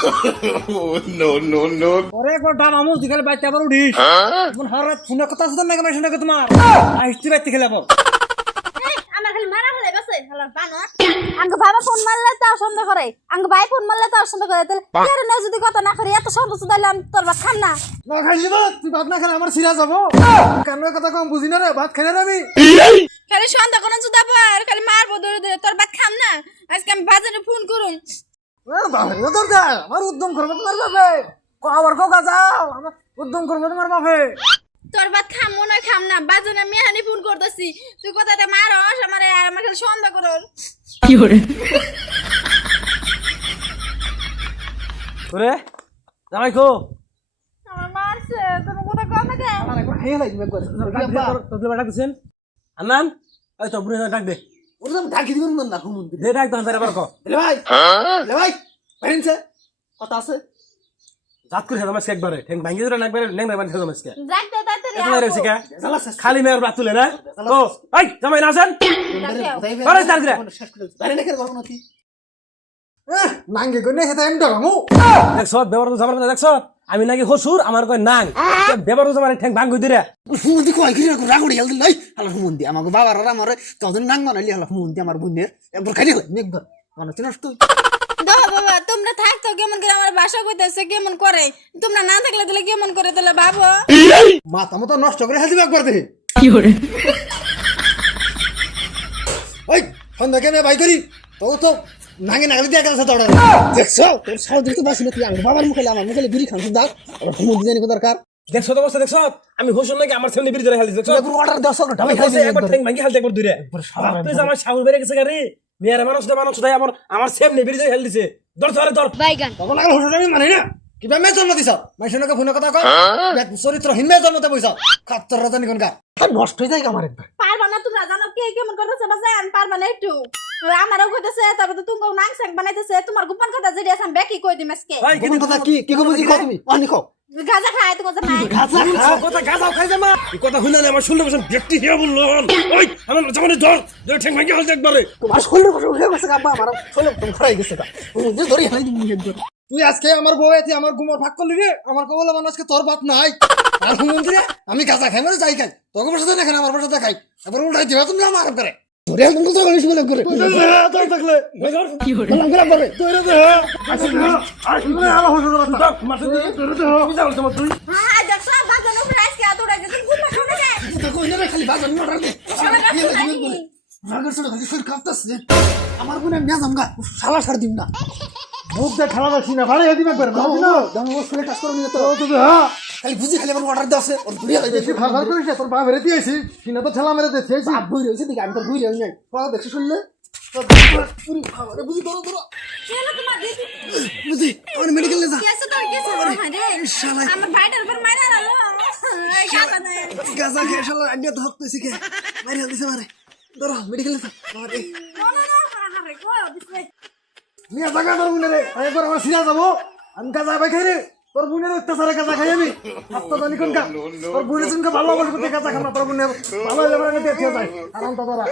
no, no, no. ওরে একবার ডাম আমু তুই খালি বাইতে আবার উঠিস মন হারাত ফোনে কথা আছে না কেমন শুনে তোমার? আসতে বাইতে খেলে আবার। আমার খালি মারা হলে গেছে। হলো বানর। আঙ্গ বাবা ফোন মারলে তাও সন্দেহ করে। আঙ্গ ভাই ফোন মারলে তাও সন্দেহ করে। তাহলে কেন না যদি কথা না করি? এত সন্দেহ সুদাইলে আমি তোর ভাত খান না। না খাইলি না তুই ভাত না খেলে আমার সিরা যাব। কেন কথা কম বুঝি রে? ভাত খেলে না আমি? খালি সন্দেহ খালি মারবো ধরে ধরে তোর ভাত খাম না? আজকে আমি বাজারে ফোন করুম বাবা তোর দা আমার উদ্যম করবে তোমার বাপে। ক আবার কোকা যাও। আমার উদ্যম করবে তোমার বাপে। তোর ভাত খাম মনে খাম না। বাজারে আমি হানি ফোন করতেছি। তুই কথাতে মারস আমার আর আমার খালি সন্দেহ করল ওরে জামাই খো আমার মারছে তুমি কথা কম না কেন? আমার একবার। খাইয়ে লাগবে একবার তোদের বেটা দিছেন আনান ওই তো বুড়ি ডাক দে নাম ঢাকি দিবেন না হুমুন্দি দে ডাক দান আবার ক। লে ভাই লে ভাই বাইরেনছে। কথা আছে? জাত করে খেলাম আজকে একবারে। ঠেং ভাঙ্গি ধরে একবারে লেং না খেলাম আজকে যাক দে তাড়াতাড়ি এত মেরে শিখা খালি মেয়ের বাত তুলে না? তো এই জামাই না আছেন বারে তার দিরা। শেষ করে বাইরে নাকি করব নাকি নাঙ্গে কই হেতা এম ডরামু দেখছ বেবার তো জামার দেখছ? আমি নাকি হসুর আমার কয় নাং। বেবার তো জামার ঠেং ভাঙ্গি দিরা হুমুন্দি কয় কি রাখো রাগড়ি গেল দিলাই হালা হুমুন্দি আমাকে বাবার আর আমার তখন নাং বানাইলি হালা হুমুন্দি আমার বোনের একবার খাইলি হলাই একবার মানে নষ্ট বাবা তোমরা থাকতো কেমন করে আমার বাসা কইতেছে কেমন করে? তোমরা না থাকলে তাহলে কেমন করে তাহলে ভাবো মাথা মতো নষ্ট করে হেলদি একবার দেখি। ওই সন্ধ্যাকে আমি বাই করি? তো তো নাঙ্গে নাগলি দিয়ে গেছে তোরা দেখছ? তোর সাউ দিতে বাসি না তুই। আমার বাবার মুখে আমার মুখে বিড়ি খান দাও আর হুমুন্দি জানি কোথার কার দেখছ তো অবস্থা দেখছ? আমি হসুর নাকি আমার সামনে বিড়ি ধরে হালি দেখছ? একবার অর্ডার সব আমি ঢালাই খাইছে একবার ঠেং ভাঙ্গি হালতে একবার দূরে। তুই আমার সাউর বেড়ে গেছে গাড়ি মেয়ের মানুষ তো মানুষ তাই আমার আমার সামনে বিড়ি ধরে হাল দিছে ধর ধরে। ধর বাইগান তখন আগের হোটেল আমি মানি না? কিবা মেয়ে জন্ম দিছ? মাইসনকে ফোনে কথা কয়? এক চরিত্রহীন মেয়ে জন্মতে বইছ? খাত্তর রাজা নিকন গা। নষ্ট হয়ে যায় আমার একবার। পারবা না তোমরা জানো কে কেমন করতেছে বাজান? পারবা না একটু। আমারও কইতেছে তারপর তো তুমি নাং সাং বানাইতেছে তোমার গোপন কথা যেটা আছে আমি বেকি কই দিম আজকে। কথা কি? কি কো বুঝি কও তুমি? অনি কও। গাজা খায় তো কথা নাই খাজা সব কথা গাজাও খাই যামা এই কথা হইলে আমার শুনলে বসে ব্যক্তি হিয়া বলল ওই আমার জামানে ধর ধরে ঠেং ভাঙ্গি হালতে একবারে। তোমার শরীর কষ্ট উঠে গেছে আব্বা আমার শরীর তুমি খরাই গেছে গা। যে ধরি হেলাই দিবি একবার তুই আজকে আমার বউ এতে আমার গুমর ভাগ করলি রে? আমার কো বলে মানুষকে তোর বাত নাই। আর হুমন্ত্রী আমি গাঁজা খাই মানে যাই খাই। তোকে বসে দেখেন আমার বসে খাই এবার উল্টাই দিবা তুমি আমার করে ধরে একদম তো চলিস বলে করে থাকলে তোরে আমার হসুর কথা মাসে দে তোরে দে কি জানো তোমার তুই হ্যাঁ দেখছ বাজান উপরে আজকে এত উড়ে গেছে ঘুম পাছো না রে তো কই না খালি বাজার নিয়ে অর্ডার দে রাগের সাথে খালি শরীর কাঁপতাছে আমার বোন আমি যাম গা শালা ছাড় দিম না মুখ দে খেলা দেখছি না ভালো এদিন একবার কাজ করে তো হ্যাঁ খালি বুঝি খালি আমার অর্ডার দাও ওর দুই হাজার বেশি ভাগার করিস না, তোর দিয়েছি কিনা তো ঠেলা মেরে দিয়েছি বাপ বই রয়েছে দেখি আমি তো বুঝি রই নাই। পড়া দেখছি শুনলে? বুঝি ধরো ধরো। বুঝি আমার মেডিকেলে যা। কেসে তোর কেসে বড় হয় রে আমার ভাইটার উপর মারা আলো গাজা খেয়ে শালা আড্ডা ধক তুই শিখে মারি দিছে মারে ধরো মেডিকেলে যা। আরে না না না আরে কই দিছে নিয়ে জায়গা তোর বুনে রে। একবার আমার সিনা যাব। আমি খাই রে। তোর বোনের অত্যাচারে কাজা খাই আমি। হাত জানি কোনটা তোর বোনের সঙ্গে ভালো বলব কাজা খানা তোর বোনের ভালো আমার দেখতে যায় আরাম তো তোরা